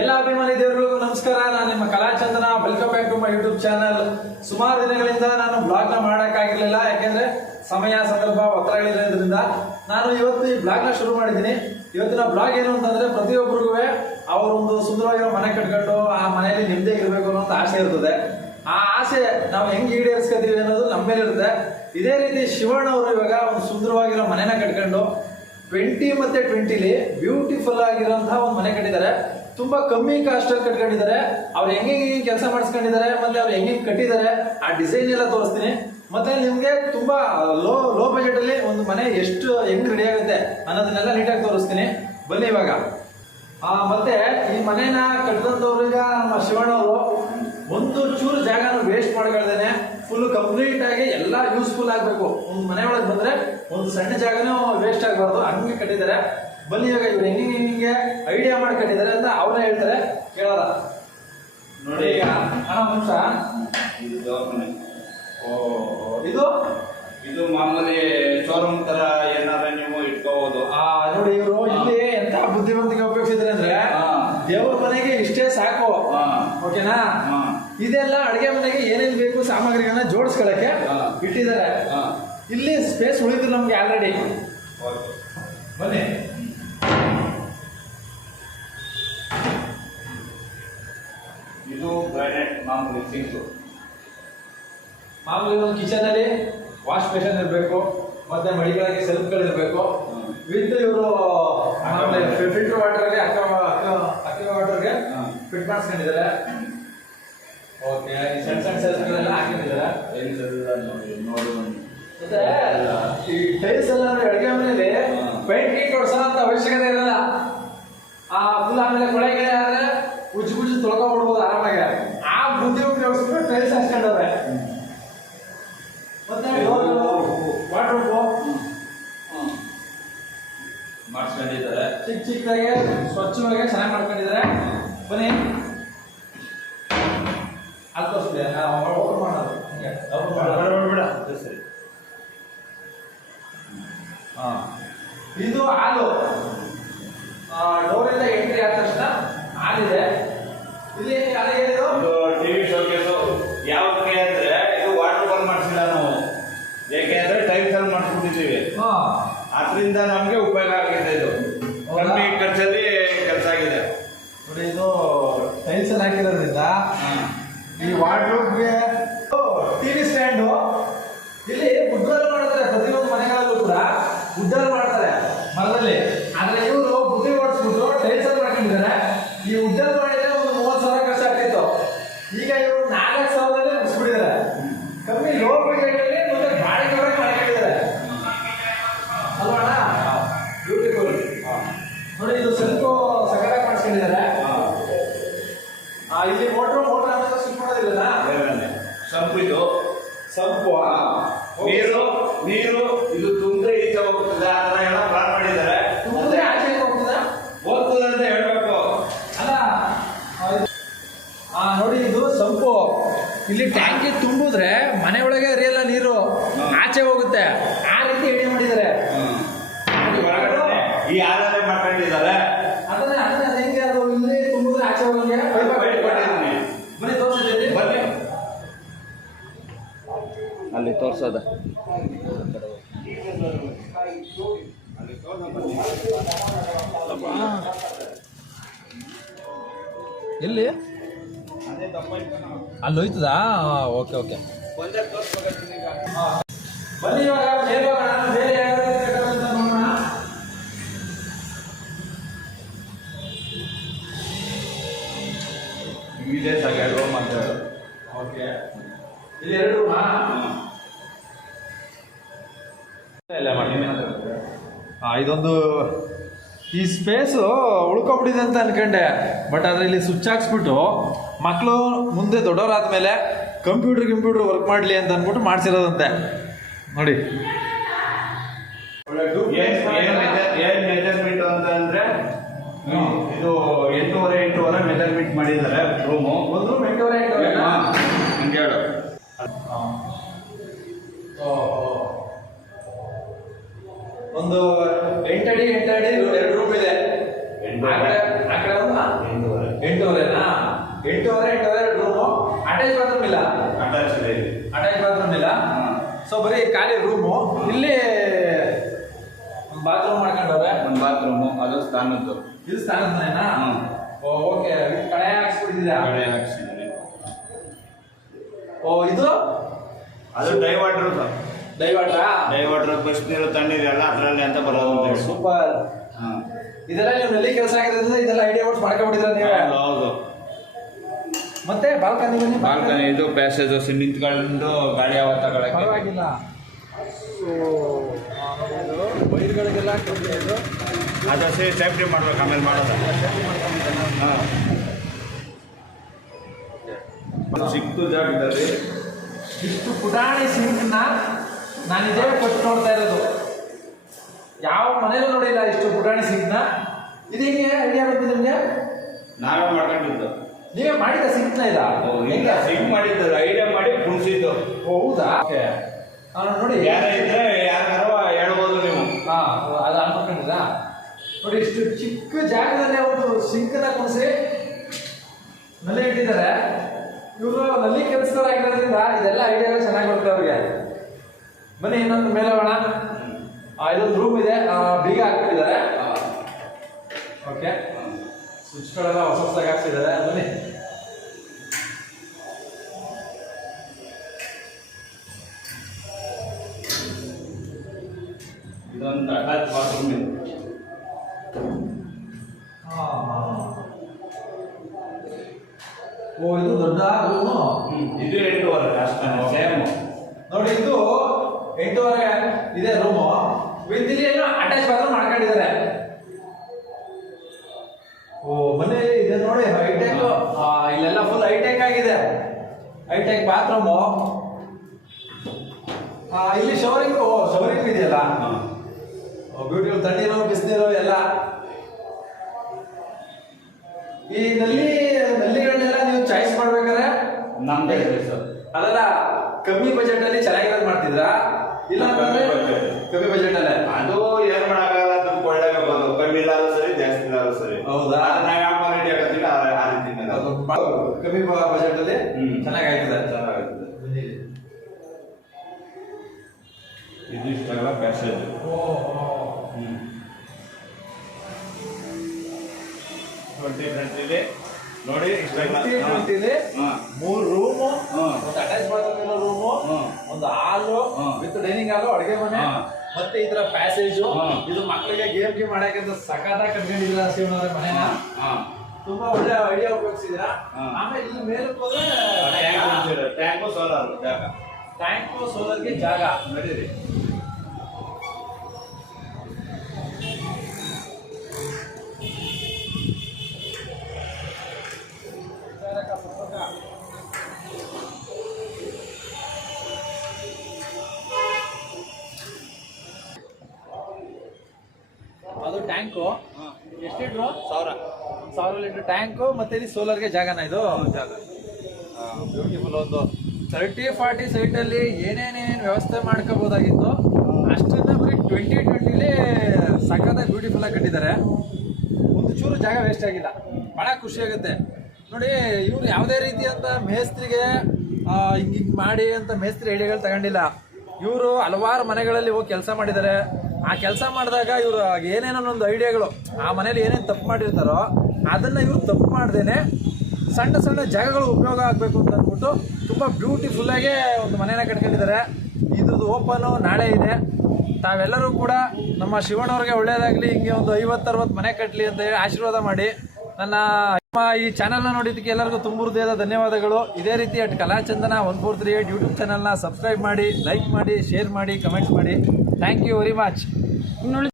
ಎಲ್ಲ ಅಭಿಮಾನಿ ದೇವರಿಗೂ ನಮಸ್ಕಾರ. ನಾನು ನಿಮ್ಮ Kalachandana. Welcome back to my YouTube channel. ಸುಮಾರು ದಿನಗಳಿಂದ ನಾನು ಬ್ಲಾಗ್ ನ ಮಾಡೋಕ್ಕಾಗಿರ್ಲಿಲ್ಲ, ಯಾಕೆಂದ್ರೆ ಸಮಯ ಸಂದರ್ಭ ಒತ್ತಡಗಳಿರೋದ್ರಿಂದ ನಾನು ಇವತ್ತು ಈ ಬ್ಲಾಗ್ ನ ಶುರು ಮಾಡಿದ್ದೀನಿ. ಇವತ್ತಿನ ಬ್ಲಾಗ್ ಏನು ಅಂತಂದ್ರೆ, ಪ್ರತಿಯೊಬ್ಬರಿಗೂ ಅವರೊಂದು ಸುಂದರವಾಗಿರೋ ಮನೆ ಕಟ್ಕೊಂಡು ಆ ಮನೆಯಲ್ಲಿ ನೆಮ್ಮದಿ ಇರಬೇಕು ಅನ್ನೋ ಆಸೆ ಇರ್ತದೆ. ಆ ಆಸೆ ನಾವು ಹೆಂಗ್ ಈಡೇರಿಸ್ಕೊತೀವಿ ಅನ್ನೋದು ನಮ್ಮ ಮೇಲೆ ಇರುತ್ತೆ. ಇದೇ ರೀತಿ ಶಿವಣ್ಣ ಅವರು ಇವಾಗ ಒಂದು ಸುಂದರವಾಗಿರೋ ಮನೆನ ಕಟ್ಕೊಂಡು 20 ಮತ್ತೆ 20ಲಿ ಬ್ಯೂಟಿಫುಲ್ ಆಗಿರುವಂತಹ ಒಂದು ಮನೆ ಕಟ್ಟಿದ್ದಾರೆ. ತುಂಬಾ ಕಮ್ಮಿ ಕಾಸ್ಟ್ ಅಲ್ಲಿ ಕಟ್ಕೊಂಡಿದ್ದಾರೆ. ಅವ್ರು ಹೆಂಗೆ ಕೆಲಸ ಮಾಡಿಸ್ಕೊಂಡಿದ್ದಾರೆ, ಮತ್ತೆ ಅವ್ರು ಹೆಂಗೆ ಕಟ್ಟಿದ್ದಾರೆ, ಆ ಡಿಸೈನ್ ಎಲ್ಲ ತೋರಿಸ್ತೀನಿ. ಮತ್ತೆ ನಿಮ್ಗೆ ತುಂಬಾ ಲೋ ಬಜೆಟ್ ಅಲ್ಲಿ ಒಂದು ಮನೆ ಎಷ್ಟು ಹೆಂಗ್ ರೆಡಿ ಆಗುತ್ತೆ ಅನ್ನೋದನ್ನೆಲ್ಲ ನೀಟಾಗಿ ತೋರಿಸ್ತೀನಿ. ಬನ್ನಿ ಇವಾಗ. ಮತ್ತೆ ಈ ಮನೆನ ಕಟ್ಟಿದಂತವ್ರು ಈಗ ನಮ್ಮ ಶಿವಣ್ಣ ಅವರು ಒಂದು ಚೂರು ಜಾಗನ ವೇಸ್ಟ್ ಮಾಡ್ಕೊಳ್ದೇನೆ ಫುಲ್ ಕಂಪ್ಲೀಟ್ ಆಗಿ ಎಲ್ಲ ಯೂಸ್ಫುಲ್ ಆಗ್ಬೇಕು. ಒಂದು ಮನೆ ಒಳಗೆ ಬಂದ್ರೆ ಒಂದು ಸಣ್ಣ ಜಾಗನೂ ವೇಸ್ಟ್ ಆಗಬಾರ್ದು, ಹಂಗೆ ಕಟ್ಟಿದ್ದಾರೆ. ಬನ್ನಿ ಇವಾಗ ಇವ್ರು ಹೆಂಗೆ ಐಡಿಯಾ ಮಾಡಿ ಕಟ್ಟಿದ್ದಾರೆ ಅಂತ ಅವ್ರೇ ಹೇಳ್ತಾರೆ, ಕೇಳೋದ ನೋಡಿ. ಈಗ ಅಂಶ ಇದು ಮಾಮೂಲಿ ಶೋರೂಮ್ ತರ ಏನಾರ ನೀವು ಇಟ್ಕೋಬಹುದು. ನೋಡಿ ಇವರು ಇಲ್ಲಿ ಎಂತ ಬುದ್ಧಿವಂತಿಕೆ ಉಪಯೋಗಿಸಿದ್ರೆ ಅಂದ್ರೆ, ದೇವ್ರ ಮನೆಗೆ ಇಷ್ಟೇ ಸಾಕು, ಓಕೆನಾ? ಇದೆಲ್ಲ ಅಡಿಗೆ ಮನೆಗೆ ಏನೇನ್ ಬೇಕು ಸಾಮಗ್ರಿಗಳನ್ನ ಜೋಡಿಸ್ಕೊಳಕ್ಕೆ ಇಟ್ಟಿದ್ದಾರೆ. ಇಲ್ಲಿ ಸ್ಪೇಸ್ ಉಳಿದ್ರು ನಮ್ಗೆ ಆಲ್ರೆಡಿ. ಬನ್ನಿ. ಇದು ಗ್ರಾನೈಟ್ ಮಾಮೂಲಿ ಸಿಂಕ್. ಮಾಮೂಲಿ ಒಂದು ಕಿಚನ್ ಅಲ್ಲಿ ವಾಶ್ ಬೇಷನ್ ಇರಬೇಕು, ಮತ್ತೆ ಮಡಿಗಳಿಗೆ ಸೆಲ್ಫ್ಗಳು ಇರಬೇಕು. ವಿತ್ ಇವರು ಫಿಲ್ಟರ್ ವಾಟರ್ ಅಲ್ಲಿ ಅಕ್ವಾ ವಾಟರ್ಗೆ ಫಿಟ್ ಮಾಡಿಸ್ಕೊಂಡಿದ್ದಾರೆ. ಓಕೆ, ಸಣ್ಣ ಸಣ್ಣ ಸೆಲ್ಫ್ಗಳೆಲ್ಲ ಹಾಕಿದ್ದಾರೆ. ಮತ್ತೆ ಈ ಟೈಲ್ಸ್ ಎಲ್ಲ ಅಡುಗೆ ಮನೆಯಲ್ಲಿ ಪೇಂಟ್ ಗೀಟ್ ಹೊಡ್ಸೋ ಅಂತ ಅವಶ್ಯಕತೆ ಇರಲ್ಲ. ಫುಲ್ ಆಮೇಲೆ ಕೊಳೆಗೆ ಆದ್ರೆ ಉಜ್ಜು ತೊಳ್ಕೊಂಡ್ಬಿಡ್ಬೋದು ಆರಾಮಾಗಿ. ಆ ಬುದ್ಧಿ ಉಪಯೋಗಿಸ್ಬಿಟ್ಟು ಟೈಲ್ಸ್ ಹಾಕ್ಕೊಂಡವ್ರೆ. ಮತ್ತೆ ವಾಟರ್ ಮಾಡಿಸ್ಕೊಂಡಿದ್ದಾರೆ. ಚಿಕ್ಕದಾಗೆ ಸ್ವಚ್ಛವಾಗಿ ಚೆನ್ನಾಗಿ ಮಾಡ್ಕೊಂಡಿದ್ದಾರೆ. ಬನ್ನಿ ಅದು ತೋರಿಸ್ತೀವಿ. ಓಪನ್ ಮಾಡೋದು ಸರಿ. ಇದು ಹಾಲು. ಡೋರಿಂದ ಎಂಟ್ರಿ ಆದ ತಕ್ಷಣ ಹಾಲಿದೆ. ಇಲ್ಲಿ ಇದು ಟಿವಿ ಶೋಕೇಸು. ಯಾವಕ್ಕೆ ಅಂದ್ರೆ ಇದು ವಾಟರ್ ಬಾಲ್ ಮಾಡಿಸಿಲ್ಲ ನಾವು, ಯಾಕೆಂದ್ರೆ ಟೈಲ್ಸ್ ಅಲ್ಲಿ ಮಾಡಿಸ್ಬಿಟ್ಟಿದ್ದೀವಿ. ಅದರಿಂದ ನಮ್ಗೆ ಉಪಯೋಗ ಆಗಿದೆ. ಇದು ಕಮ್ಮಿ ಖರ್ಚಲ್ಲಿ ಕೆಲಸ ಆಗಿದೆ ನೋಡಿ. ಇದು ಟೈಲ್ಸ್ ಅಲ್ಲಿ ಹಾಕಿರೋದ್ರಿಂದ ಈ ವಾರ್ಡ್ರೋಬ್ಗೆ ಟಿವಿ ಸ್ಟ್ಯಾಂಡು ಇಲ್ಲಿ ಉಡ್ಡಲ್ಲಿ ಮಾಡ್ತಾರೆ. ಪ್ರತಿಯೊಂದು ಮನೆಗಳಲ್ಲೂ ಕೂಡ ಉಡ್ಡಲ್ಲಿ ಮಾಡ್ತಾರೆ ಮರದಲ್ಲಿ. ಆದ್ರೆ ಇವರು ಬುದ್ಧಿ ಓಡಿಸ್ಬಿಟ್ಟು ಟೈಲ್ಸ್ ಅಲ್ಲಿ ಮಾಡ್ಕೊಂಡಿದ್ದಾರೆ. ಈ ಉಡ್ಡಲ್ಲಿ ಮಾಡಿದ್ರೆ ಒಂದು 30,000 ಖರ್ಚು ಆಗ್ತಿತ್ತು. ಈಗ ಇವರು 4,000ದಲ್ಲಿ ಮುಗಿಸ್ಬಿಟ್ಟಿದ್ದಾರೆ. ಕಮ್ಮಿ ಲೋ ಬಜೆಟ್ ಅಲ್ಲಿ ಮತ್ತೆ ಬಾಡಿಗೆ ಮಾಡ್ಕೊಂಡಿದ್ದಾರೆ ಅಲ್ವಾ? ಬ್ಯೂಟಿಫುಲ್. ನೋಡಿ ಇದು ಸ್ವಲ್ಪ ಸಗಟಾಗಿ ಮಾಡಿಸ್ಕೊಂಡಿದ್ದಾರೆ. ಇಲ್ಲಿ ಮೋಟ್ರ್ ಅಂತ ಸ್ವಿಚ್ ಮಾಡೋದಿಲ್ಲ. ಸಂಪು. ಇದು ಸಂಪು. ನೀರು ಇದು ತುಂಬ್ರೆ ಈಚೆ ಹೋಗ್ತದೆ, ಆ ತರ ಎಲ್ಲ ಪ್ಲಾನ್ ಮಾಡಿದ್ದಾರೆ. ತುಂಬ್ರೆ ಆಚೆ ಹೋಗ್ತದೆ ಅಂತ ಹೇಳ್ಬೇಕು ಅಲ್ಲ. ನೋಡಿ ಇದು ಸಂಪು. ಇಲ್ಲಿ ಟ್ಯಾಂಕಿ ತುಂಬಿದ್ರೆ ಮನೆ ಒಳಗೆ ಹರಿಯಲ್ಲ, ನೀರು ಆಚೆ ಹೋಗುತ್ತೆ. ಆ ರೀತಿ ಐಡಿಯಾ ಮಾಡಿದ್ದಾರೆ. ಈ ಆಧಾರ ಮಾಡ್ಕೊಂಡಿದ್ದಾರೆ. ಅದನ್ನ ಹೆಂಗೆ ಅದು ಇಲ್ಲಿ ತುಂಬಿದ್ರೆ ಆಚೆ ಹೋಗಂಗೆ ಬನ್ನಿ ತೋರಿಸಿದ್ದೀನಿ. ಬನ್ನಿ ಅಲ್ಲಿ ತೋರ್ಸೋದ. ಎಲ್ಲಿ ಅಲ್ಲಿ ಹೋಯ್ತದಾ? ಓಕೆ ಓಕೆ, ಬನ್ನಿ ಇವಾಗ ಬೇರೆ ನೋಡೋಣ. ಇದೇ ಸಾಕು ರೂಮ್ ಅಂತ ಹೇಳು. ಓಕೆ, ಇಲ್ಲಿ 2 ರೂಮಾ? ಇದೊಂದು ಈ ಸ್ಪೇಸು ಉಳ್ಕೊಬಿಟ್ಟಿದೆ ಅಂತ ಅನ್ಕೊಂಡೆ. ಬಟ್ ಆದ್ರೆ ಇಲ್ಲಿ ಸ್ವಿಚ್ ಹಾಕ್ಸ್ಬಿಟ್ಟು ಮಕ್ಕಳು ಮುಂದೆ ದೊಡ್ಡವರಾದ್ಮೇಲೆ ಕಂಪ್ಯೂಟರ್ ವರ್ಕ್ ಮಾಡಲಿ ಅಂತ ಅಂದ್ಬಿಟ್ಟು ಮಾಡ್ಸಿರೋದಂತೆ. ನೋಡಿ ಏನ್ ಮೆಜರ್ಮೆಂಟ್ ಅಂತ ಅಂದ್ರೆ, ಇದು 8.5 ಮೆಜರ್ಮೆಂಟ್ ಮಾಡಿದ್ದಾರೆ. ರೂಮು ಒಂದು ರೂಮ್ 8.5 ಹಂಗೆ ಹೇಳು. ಒಂದು 8 ಅಡಿ 2 ರೂಮ್ ಇದೆ. ಆ ಕಡೆ ಒಂದು ಎಂಟೂವರೆ ರೂಮು. ಅಟ್ಯಾಚ್ ಬಾತ್ರೂಮ್ ಇಲ್ಲ. ಅಟ್ಯಾಚ್ ಇದೆ. ಅಟ್ಯಾಚ್ ಬಾತ್ರೂಮ್ ಇಲ್ಲ. ಸೊ ಬರೀ ಖಾಲಿ ರೂಮು. ಇಲ್ಲಿ ಒಂದು ಬಾತ್ರೂಮ್ ಮಾಡ್ಕೊಂಡವ್ರೆ. ಒಂದು ಬಾತ್ರೂಮು, ಅದು ಸ್ನಾನದ್ದು. ಇದು ಸ್ನಾನದ ಮನೆನಾ? ಓಕೆ. ಕಳೆ ಹಾಕ್ಸ್ಬಿಟ್ಟಿದ್ದೀರಾ? ಕಡೆ ಹಾಕ್ಸಿದ್ದೀನಿ. ಇದು ಅದು ಡೈವಾಟ್ರು ಸರ್. ಡೈವಾಟ್ರಾ? ಡೈವಾಟ್ರು ಬಸ್ ನೀರು ತಣ್ಣೀರು ಎಲ್ಲ ಅದರಲ್ಲಿ ಅಂತ ಬರೋದು. ಸೂಪರ್. ಇದೆಲ್ಲ ನೀವು ನಲ್ಲಿ ಕೆಲಸ ಆಗಿರೋದ್ರಿಂದ ಇದೆಲ್ಲ ಐಡಿಯಾ ಔಟ್ ಮಾಡ್ಕೊಂಡ್ಬಿಟ್ಟಿದ್ರ ನೀವೇ? ಹೌದು. ಮತ್ತೆ ಬಾಲ್ಕನಿ ಬಾಲ್ಕನಿ ಇದು ಪ್ಯಾಸೇಜ್ ನಿಂತ್ಕೊಂಡು ಗಾಡಿ ಯಾವ ತಗೊಳಕ್ಕೆ ಪರವಾಗಿಲ್ಲ. ವೈರ್ಗಳಿಗೆಲ್ಲ ಅದು ಸೇಫ್ಟಿ ಮಾಡ್ಬೇಕು, ಆಮೇಲೆ ಮಾಡೋದು. ಸಿಕ್ತು ಜಾಗದಲ್ಲಿ ಇಷ್ಟು ಪುಟಾಣಿ ಸಿಂಕ್ನ ನಾನು ಇದೇ ಫಸ್ಟ್ ನೋಡ್ತಾ ಇರೋದು. ಯಾವ ಮನೇಲಿ ನೋಡಿಲ್ಲ ಇಷ್ಟು ಪುಟಾಣಿ ಸಿಂಕ್ನ. ಇದು ಹೆಂಗೆ ಐಡಿಯಾ ಬಂತು ನಿಮ್ಗೆ? ನಾವೇ ಮಾಡ್ಕೊಂಡಿದ್ದು. ನೀವೇ ಮಾಡಿದ ಸಿಂಕ್ನ ಇಲ್ಲ? ಸಿಂಕ್ ಮಾಡಿದ್ದು ಐಡಿಯಾ ಮಾಡಿ ಕುಣಿಸಿದ್ದು. ಹೌದಾ? ನೋಡಿ ಯಾರೇ ಇದ್ರೆ ಯಾರು ಹೇಳ್ಬೋದು ನೀವು. ಅದು ಅನ್ಕೊಂಡಿಲ್ಲ ನೋಡಿ. ಇಷ್ಟು ಚಿಕ್ಕ ಜಾಗದಲ್ಲಿ ಅವರು ಸಿಂಕ್ನ ಕುಣಿಸಿ ನಲ್ಲಿ ಇಟ್ಟಿದ್ದಾರೆ. ಇವರು ನಲ್ಲಿ ಕೆಲಸದವರಾಗಿರೋದ್ರಿಂದ ಇದೆಲ್ಲ ಐಡಿಯಾ ಚೆನ್ನಾಗಿ ಬರುತ್ತೆ ಅವ್ರಿಗೆ. ಬನ್ನಿ ಇನ್ನೊಂದು ಮೇಲೆ ಹೋಗೋಣ. ಇದೊಂದು ರೂಮ್ ಇದೆ, ಬೀಗ ಹಾಕ್ಬಿಟ್ಟಿದ್ದಾರೆ. ಓಕೆ. ಸ್ವಿಚ್ಗಳೆಲ್ಲ ಹೊಸದಾಗಿ ಹಾಕ್ಸಿದ್ದಾರೆ. ಬನ್ನಿ. ಇದೊಂದು ಅಟ್ಯಾಚ್ ಬಾತ್ರೂಮ್ ಇದೆ. ಇದು ದೊಡ್ಡ ರೂಮು. ಇದು 8.5 ಅಷ್ಟೇ ಸೇಮ್. ನೋಡಿ ಇದು 8.5 ಇದೆ ರೂಮು. ಇಲ್ಲಿ ಏನೋ ಅಟ್ಯಾಚ್ ಬಾತ್ರೂಮ್ ಮಾಡ್ಕೊಂಡಿದ್ದಾರೆ. ಮನೆ ಇದೆ ನೋಡಿ, ಹೈಟೆಕ್. ಇಲ್ಲೆಲ್ಲ ಫುಲ್ ಹೈಟೆಕ್ ಆಗಿದೆ. Hi tech bathroom. ಇಲ್ಲಿ ಶವರಿಂಗ್ ಇದೆಯಲ್ಲ, ಬ್ಯೂಟಿಫುಲ್. ತಣ್ಣೀರು ಬಿಸಿನೀರು ಎಲ್ಲ. ಈ ನಲ್ಲಿಗಳನ್ನೆಲ್ಲ ನೀವು ಚಾಯ್ಸ್ ಮಾಡ್ಬೇಕಾದ್ರೆ ನಮ್ದೇ ಸರ್. ಅದೆಲ್ಲ ಕಮ್ಮಿ ಬಜೆಟ್ ಅಲ್ಲಿ ಚೆನ್ನಾಗಿರೋದು ಮಾಡ್ತಿದ್ರಾ? ಇಲ್ಲ ಕಮ್ಮಿ ಬಜೆಟ್ ಅಲ್ಲೇ ಅದು ಏನ್ ಮಾಡಕ್ಕಾಗಲ್ಲ. ದುಡ್ಡು ಕೊಳ್ಳೇಬೇಕು. ಕಮ್ಮಿ ಇಲ್ಲಾದ್ರೂ ಸರಿ, ಜಾಸ್ತಿ ಇಲ್ಲಾದ್ರೂ ಸರಿ. ಹೌದಾ? ನಾವು ಯಾವ ಕ್ವಾಲಿಟಿ ಆಗತ್ತಿಲ್ಲ ಆ ರೀತಿ ಕಮ್ಮಿ ಬಜೆಟ್ ಅಲ್ಲಿ ಚೆನ್ನಾಗಾಗ್ತದೆ. ಇದು ಇಷ್ಟೆಲ್ಲ ಪ್ಯಾಸೇಜ್. 2020 ನೋಡಿ ಇಷ್ಟೆಲ್ಲ 3 ರೂಮು, ಒಂದು ಅಟ್ಯಾಚ್ ಬಾತ್ರೂಮ್ ಇರೋ ರೂಮು, ಒಂದು ಹಾಲು ವಿತ್ ಡೈನಿಂಗ್ ಹಾಲು, ಅಡುಗೆ ಮನೆ, ಮತ್ತೆ ಈ ತರ ಪ್ಯಾಸೇಜು. ಇದು ಮಕ್ಕಳಿಗೆ ಗೇಮ್ ಮಾಡಕ್ಕೆ ಅಂತ ಸಖತ್ತಾಗಿ ಕಟ್ಕೊಂಡಿದ್ದೀರಾ ಶಿವನವರ ಮನೆನ. ತುಂಬಾ ಒಳ್ಳೆ ಐಡಿಯಾ ಉಪಯೋಗಿಸಿದ್ದೀರಾ. ಆಮೇಲೆ ಇಲ್ಲಿ ಮೇಲಕ್ಕೆ ಹೋದ್ರೆ ಟ್ಯಾಂಕು ಸೋಲಾರ್ ಜಾಗ. ಟ್ಯಾಂಕು ಸೋಲಾರ್ಗೆ ಜಾಗ. ನಡೀರಿ. ಅದು ಟ್ಯಾಂಕು ಎಷ್ಟು ಲೀಟ್ರು? 1000 litre tank. ಮತ್ತೆ ಇಲ್ಲಿ ಸೋಲಾರ್ಗೆ ಜಾಗನ ಇದು? ಜಾಗ. ಬ್ಯೂಟಿಫುಲ್. ಒಂದು 30-40 ಸೈಟಲ್ಲಿ ಏನೇನೇನು ವ್ಯವಸ್ಥೆ ಮಾಡ್ಕೋಬೋದಾಗಿತ್ತು ಅಷ್ಟನ್ನ ಬರೀ 2020 ಸಖತ್ತಾಗಿ ಬ್ಯೂಟಿಫುಲ್ ಆಗಿ ಕಟ್ಟಿದ್ದಾರೆ. ಒಂದು ಚೂರು ಜಾಗ ವೇಸ್ಟ್ ಆಗಿಲ್ಲ. ಬಹಳ ಖುಷಿ ಆಗುತ್ತೆ ನೋಡಿ. ಇವ್ರು ಯಾವುದೇ ರೀತಿಯಂತ ಮೇಸ್ತ್ರಿಗೆ ಹಿಂಗೆ ಮಾಡಿ ಅಂತ ಮೇಸ್ತ್ರಿ ಐಡಿಯಾಗಳು ತಗೊಂಡಿಲ್ಲ. ಇವರು ಹಲವಾರು ಮನೆಗಳಲ್ಲಿ ಹೋಗಿ ಕೆಲಸ ಮಾಡಿದ್ದಾರೆ. ಆ ಕೆಲಸ ಮಾಡಿದಾಗ ಇವರು ಏನೇನೋ ಒಂದು ಐಡಿಯಾಗಳು, ಆ ಮನೇಲಿ ಏನೇನು ತಪ್ಪು ಮಾಡಿರ್ತಾರೋ ಅದನ್ನು ಇವರು ತಪ್ಪು ಮಾಡ್ದೇನೆ ಸಣ್ಣ ಸಣ್ಣ ಜಾಗಗಳು ಉಪಯೋಗ ಆಗಬೇಕು ಅಂತ ಅಂದ್ಬಿಟ್ಟು ತುಂಬ ಬ್ಯೂಟಿಫುಲ್ಲಾಗೆ ಒಂದು ಮನೇನ ಕಟ್ಕೊಂಡಿದ್ದಾರೆ. ಇದ್ರದ್ದು ಓಪನು ನಾಳೆ ಇದೆ. ತಾವೆಲ್ಲರೂ ಕೂಡ ನಮ್ಮ ಶಿವಣ್ಣವ್ರಿಗೆ ಒಳ್ಳೆಯದಾಗಲಿ, ಹಿಂಗೆ ಒಂದು 50-60 ಮನೆ ಕಟ್ಟಲಿ ಅಂತ ಹೇಳಿ ಆಶೀರ್ವಾದ ಮಾಡಿ. ನನ್ನ ಈ ಚಾನಲ್ನ ನೋಡಿದ್ದಕ್ಕೆ ಎಲ್ಲರಿಗೂ ತುಂಬ ಹೃದಯದ ಧನ್ಯವಾದಗಳು. ಇದೇ ರೀತಿ ಕಲಾಚಂದನ 1438 ಯೂಟ್ಯೂಬ್ ಚಾನಲ್ನ ಸಬ್ಸ್ಕ್ರೈಬ್ ಮಾಡಿ, ಲೈಕ್ ಮಾಡಿ, ಶೇರ್ ಮಾಡಿ, ಕಮೆಂಟ್ಸ್ ಮಾಡಿ. Thank you very much.